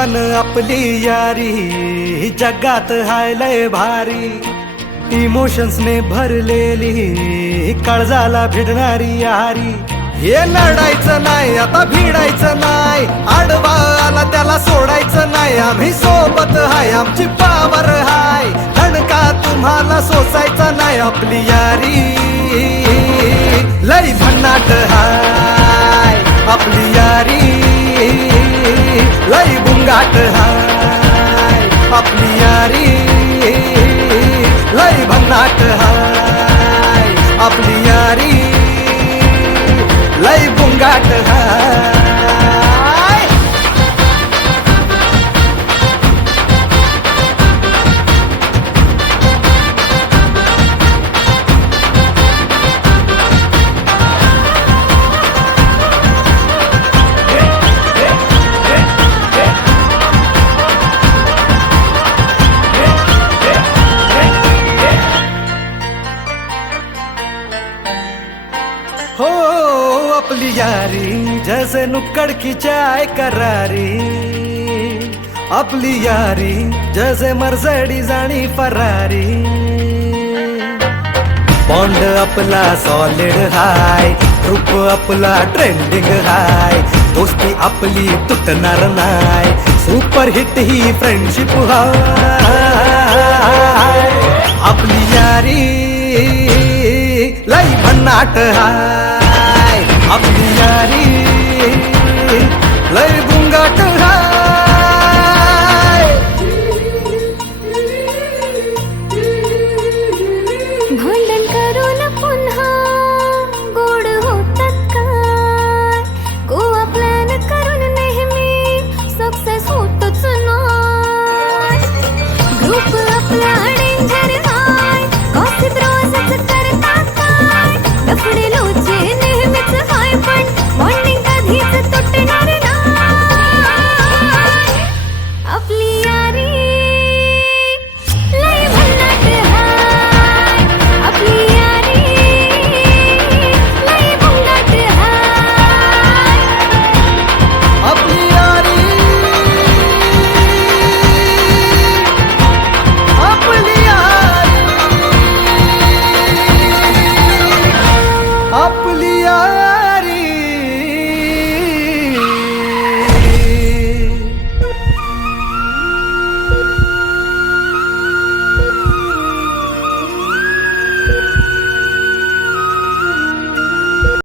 पण आपली यारी जगात हाय लय भारी, इमोशन्सने भरलेली काळजाला भिडणारी यारी. हे लढायचं नाही आता भिडायचं नाही, आडवा आला त्याला सोडायचं नाही. आम्ही सोबत हाय आमची पावर हाय, धडका तुम्हाला सोसायचा नाही. आपली यारी लई भन्नाट हाय, आपली यारी लई बुंगाट हाय. आपली यारी लई भन्नाट हाय, आपली यारी लई बुंगाट हाय. हो अपनी यारी जैसे नुक्कड़ की चाय करारी, अपनी यारी जैसे मर्सिडीज आणि फरारी. बॉन्ड आपला सॉलिड हाय, ग्रुप आपला ट्रेंडिंग हाय, दोस्ती आपली तुटणार नाय, सुपर हिट ही फ्रेंडशिप हाय. आपली यारी लई भन्नाट हाय, आपली यारी लई